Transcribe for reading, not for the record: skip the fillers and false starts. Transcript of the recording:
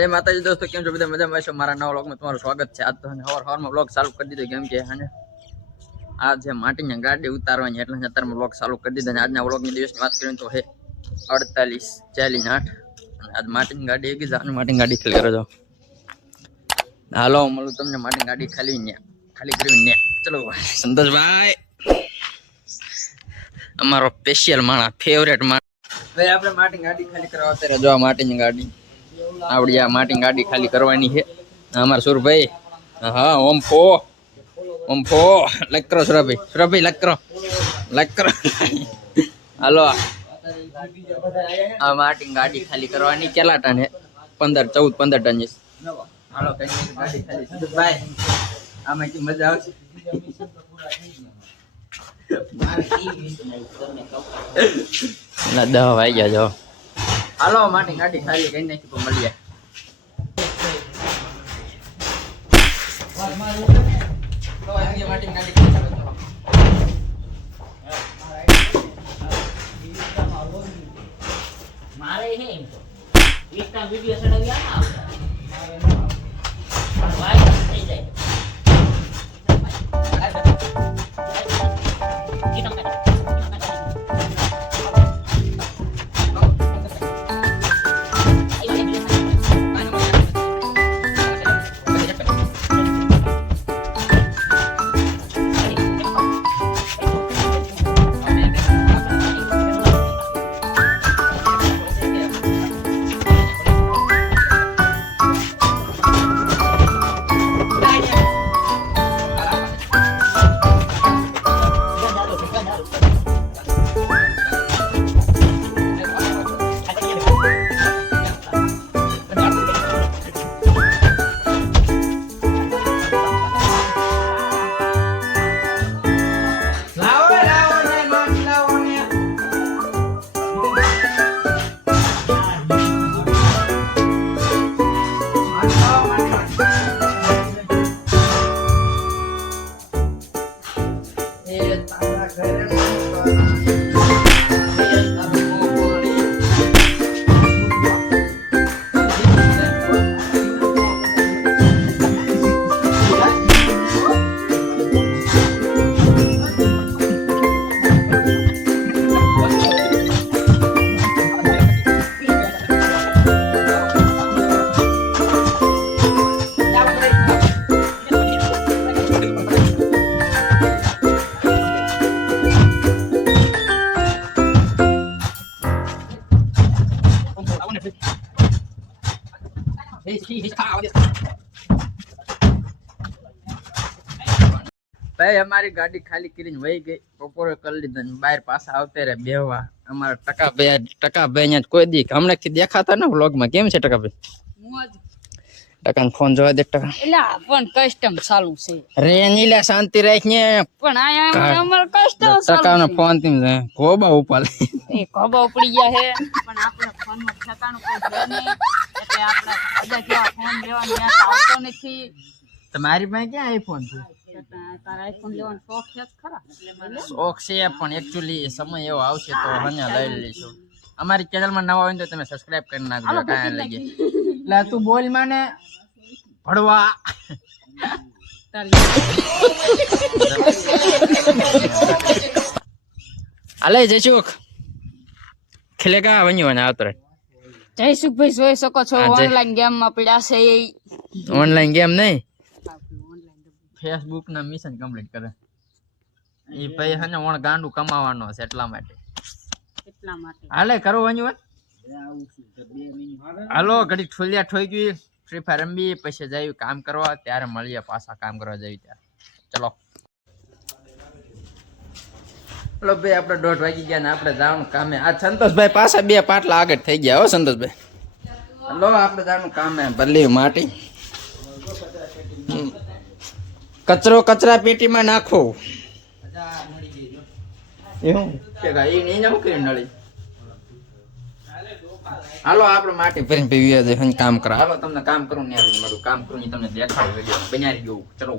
જય માતાજી દોસ્તો, કેમ છો બધા? મજામાં છો? મારા નવા વ્લોગમાં તમારું સ્વાગત છે. આજ તો સવારમાં વ્લોગ ચાલુ કરી દીધો, કેમ કે આ છે માટીની ગાડી ઉતારવાની, એટલે અત્યારે વ્લોગ ચાલુ કરી દીધો. અને આજના વ્લોગની દિવસની વાત કરીએ તો હે 48:40 અને આજ માટીની ગાડી એક જ માટીની ગાડી ખાલી કરો છો. હાલો મળું તમને માટીની ગાડી ખાલી કરી ને. ચલો સંતોષભાઈ, અમારો સ્પેશિયલ માણસ, ફેવરેટ માણસ. ભાઈ આપણે માટીની ગાડી ખાલી કરવા અત્યારે જો માટીની ગાડી આવડી આ માટીની ગાડી ખાલી કરવાની છે અમારા સુરભાઈ. હા ઓમ ફો લકરો સુરભાઈ લકરો હાલો આ માટીની ગાડી ખાલી કરવાની. કેટલા ટન છે? 15 ટન છે. હાલો ગાડી ખાલી ભાઈ, આમાંથી મજા આવશે. 10 વાગ્યા જો. હાલો માટી ગાડી ખાલી કરી નાખી તો મળીએ. મારે હે ઇન્સ્ટા વિડિયો ચડાવ્યા ના વાય થઈ જાય. ભાઈ અમારી ગાડી ખાલી કરીને વહી ગઈ. બપોરે કરી લીધો ને બહાર પાછા આવતે રે બેહવા. અમારા ટકાભાઈ અહીંયા કોઈ દી હમણાં દેખાતા ને વ્લોગમાં. કેમ છે ટકાભાઈ? ટકાનો ફોન જોવા દે. ટકા એલા પણ કસ્ટમ ચાલુ છે રે નીલા શાંતિ રાખ ને. પણ આયા અમાર કસ્ટમ ટકાનો ફોન તેમ ગોબા ઉપાડે. એ ગોબા ઉપડી ગયા છે, પણ આપણે ફોન માં ઠકાણું કોઈ છે નહીં, એટલે આપણે બધા જેવા ફોન લેવાનું યાદ આવતો નથી. તમારી પાસે ક્યાં આઈફોન છે? તારા આઈફોન લેવાનો શોખ છે ખરા? શોખ છે, પણ એકચ્યુઅલી સમય એવો આવશે તો હને લઈ લઈશું. અમારી ચેનલમાં નવા હોય તો તમે સબસ્ક્રાઇબ કરી નાખજો. કાંઈ લાગે એટલે તું બોલ માને ભડવા અલે જયસુખ ખેલેગા વણ્યો આવતો રે. જયસુખભાઈ જોઈ શકો છો ઓનલાઈન ગેમ માં પડ્યા છે. ઓનલાઈન ગેમ નહીં, ફેસબુક ના મિશન કમ્પ્લીટ કરે એ ભાઈ. હને ઓણ ગાંડું કમાવાનો છે એટલા માટે. હાલે કરો વણ્યું. હાલો ઘડી ઠોલિયા ઠોઈ ગઈ. ફ્રી ફાયર રમી પછી જઈએ કામ કરવા. ત્યારે મળીએ પાછા કામ કરવા જઈએ ત્યારે. ચલો ચલો ભાઈ, આપણે 1:30 વાગી ગયા ને આપણે જવાનું કામે. આ સંતોષભાઈ પાછા 2 પાટલા આગળ થઈ ગયા. હો સંતોષભાઈ, હલો આપણે જવાનું કામે. ભરલી માટી કચરા પેટીમાં નાખો. એવું કે એ નહીં જવું કરી નળી. હાલો આપણે માટી ભરીને પીવી કામ કરો. હાલો તમને કામ કરું ને મારું કામ કરું તમને દેખાડું. વિડીયો બનાવી ગયું. ચલો